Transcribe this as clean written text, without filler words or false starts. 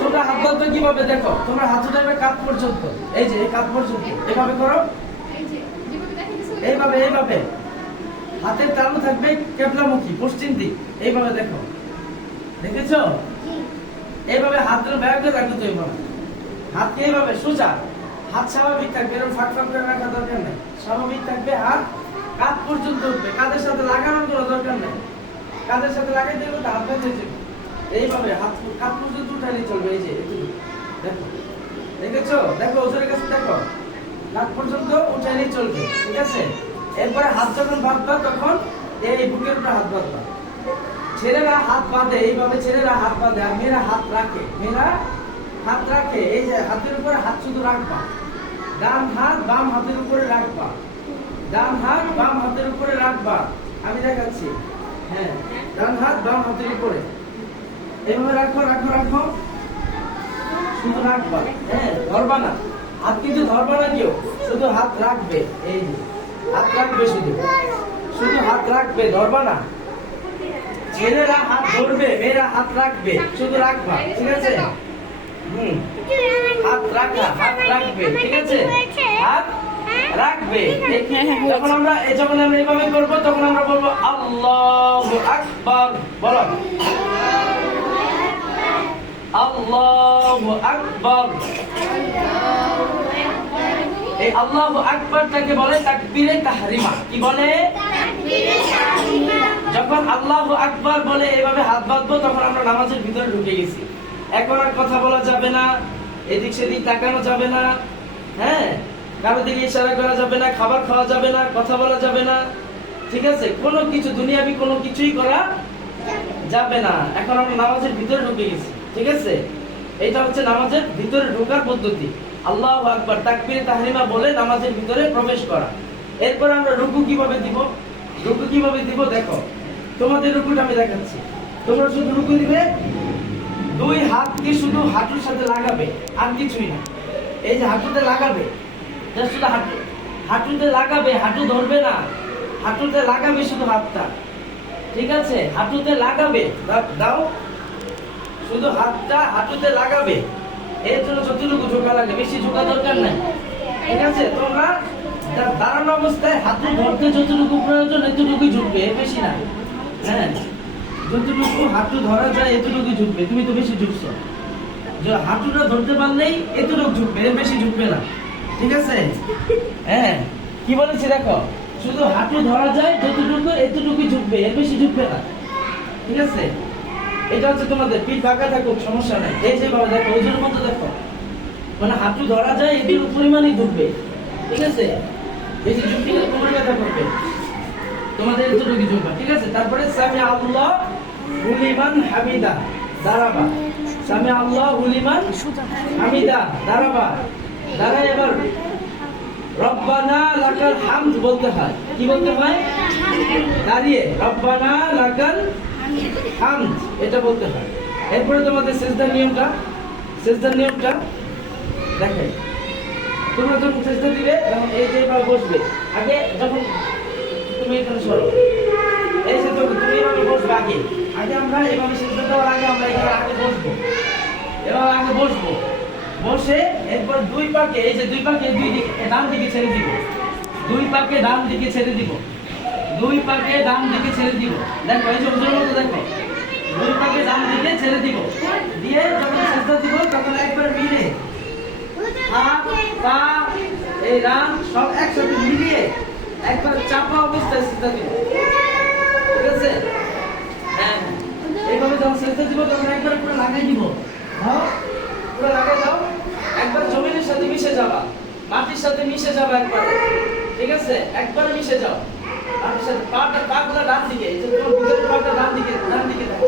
তোমরা হাত ধরতে কিভাবে দেখো, তোমরা হাত উঠাবে কাঁধ পর্যন্ত, এই যে এই কাঁধ পর্যন্ত এভাবে করো, এইভাবে এইভাবে হাতের তালু থাকবে কেবলামুখী পশ্চিম দিক, এইভাবে দেখো, দেখেছো? এইভাবে হাত ধরে ব্যাগ করে রাখো, তো এইভাবে হাতকে এইভাবে সোজা, হাত স্বাভাবিক থাকবে, এরকম ফাঁক ফাঁক করে রাখার দরকার নেই, স্বাভাবিক থাকবে, হাত কাঁধ পর্যন্ত উঠবে, কাঁধের সাথে লাগানোর কোনো দরকার নেই, কাঁধের সাথে লাগাই দেবে তো হাত বেঁধে যাবে, এইভাবে হাত কাঁধ পর্যন্ত উঠালে চলবে, এই যে এটুকু দেখো, দেখেছো? দেখো ওজনের কাছে দেখো, কাঁধ পর্যন্ত উঠাইলেই চলবে, ঠিক আছে? এরপরে হাত যখন বাঁধবা তখন এই বুকের উপরে হাত বাঁধবা। ছেলেরা হাত বাঁধে এইভাবে, ছেলেরা হাত বাঁধে, আর মেয়েরা হাত রাখে, মেয়েরা হাত রাখে, এই যে হাতের উপরে হাত শুধু রাখবা, ডান হাত বাম হাতের উপরে রাখবা, ডান হাত বাম হাতের উপরে রাখবা, আমি দেখাচ্ছি, হ্যাঁ, ডান হাত বাম হাতের উপরে এইভাবে রাখো, রাখো, রাখো, শুধু রাখবা, হ্যাঁ, ধরবা না, হাত কিন্তু ধরবা না কেউ, শুধু হাত রাখবে, এই যে হাত রাখবে, শুধু শুধু হাত রাখবে, ধরবা না। ছেলেরা হাত ধরবে, মেয়েরা হাত রাখবে, শুধু রাখবা, ঠিক আছে? হাত রাখা, হাত রাখবে, ঠিক আছে? হাত রাখবে। যখন আমরা এইভাবে করবো তখন আমরা বলবো আল্লাহু আকবার, বলো আল্লাহু আকবার। এই আল্লাহু আকবারটাকে বলে তাকবীরে তাহরিমা। কি বলে? যখন আল্লাহু আকবার বলে এভাবে হাত বাঁধবো তখন আমরা নামাজের ভিতরে ঢুকে গেছি। এখন আর কথা বলা যাবে না, এদিক সেদিক তাকানো যাবে না, হ্যাঁ, কারো দিকে ইশারা করা যাবে না, খাবার খাওয়া যাবে না, কথা বলা যাবে না, ঠিক আছে? কোনো কিছু দুনিয়াবি কোনো কিছুই করা যাবে না। এখন আমরা নামাজের ভিতরে ঢুকে গেছি, ঠিক আছে? এটা হচ্ছে নামাজের ভিতরে ঢোকার পদ্ধতি। আল্লাহু আকবার তাকবীরে তাহরিমা বলে নামাজের ভিতরে প্রবেশ করা। এরপর আমরা রুকু কিভাবে দিব, রুকু কিভাবে দিব দেখো, তোমাদের রুকুটা আমি দেখাচ্ছি। তোমরা শুধু রুকু দিবে, দুই হাতকে শুধু হাঁটুর সাথে লাগাবে, আর কিছুই না। এই যে হাঁটুতে লাগাবে, শুধু হাঁটুতে লাগাবে, হাঁটু ধরবে না, হাঁটুতে লাগাবে শুধু হাতটা, ঠিক আছে? হাঁটুতে লাগাবে, দাও, শুধু হাতটা হাঁটুতে লাগাবে। এর জন্য যতটুকু ঝোঁকা লাগে, বেশি ঝোঁকা দরকার নাই, ঠিক আছে? তোমরা দাঁড়ানো অবস্থায় হাঁটু ধরতে যতটুকু প্রয়োজন এতটুকুই ঝুঁকবে, এর বেশি না, হ্যাঁ, যতটুকু হাঁটু ধরা যায় এতটুকুই ঝুঁকবে। তুমি তো বেশি ঝুঁকছো, হাঁটুটা ধরতে পারলেই এতটুকু ঝুঁকবে, এর বেশি ঝুঁকবে না, ঠিক আছে? হ্যাঁ, কি বলেছি দেখো, শুধু হাঁটু ধরা যায় যতটুকু এতটুকুই ঝুঁকবে, এর বেশি ঝুঁকবে না, ঠিক আছে? এটা হচ্ছে তোমাদের পিঠ ফাঁকা থাকুক, সমস্যা নাই। এই যে ভাবে দেখো, ওজনের মতো দেখো, মানে হাঁটু ধরা যায় এতটুকু পরিমাণই ঝুঁকবে, ঠিক আছে? বেশি ঝুঁকলে তোমার ব্যথা করবে, তোমাদের এতটুকু ঝুঁকবে, ঠিক আছে? তারপরে সামি আল্লাহু লিমান হামিদা, দাঁড়াবা, সামি আল্লাহু লিমান হামিদা, দাঁড়াবা, দাঁড়ায় এবার রব্বানা লাকাল হামদ বলতে হয়। কি বলতে হয়? দাঁড়িয়ে রব্বানা লাকাল হামদ এটা বলতে হয়। এরপরে তোমাদের সিজদার নিয়মটা, সিজদার নিয়মটা দেখে, তোমরা যখন সিজদা দিবে তখন এই যে ভাবে বসবে, আগে যখন তুমি এখানে সরো, এই যে তুমি এভাবে বসবে, আগে আগে আমরা এভাবে সিজদা দেওয়ার আগে আমরা এখানে আগে বসবো, এবার আগে বসবো, বসে এরপর দুই পাকে, এই যে দুই পাকে দুই দিকে ডান দিকে ছেড়ে দিব, দুই পাকে ডান দিকে ছেড়ে দিব, দুই পাকে ডান দিকে ছেড়ে দিব, দেখো এই যে ওজনের মতো দেখো, দুই পাকে ডান দিকে ছেড়ে দিব, দিয়ে যখন সিজদা দিব তখন একবার মিলে হাত পা এই রান সব একসাথে মিলিয়ে একবার চাপা অবস্থায় সিজদা দিব, ঠিক আছে? হ্যাঁ, এইভাবে যখন সিজদা দিব তখন একবার পুরো লাগাই দিব, হ্যাঁ, পুরো লাগাই দাও, একবার জমিনের সাথে মিশে যাবা, মাটির সাথে মিশে যাবা একবার, ঠিক আছে? একবার মিশে যাও মাটির সাথে, পাগুলো ডান দিকে, এই যে তোমার ভিতরের পাটা ডান দিকে, ডান দিকে দাও,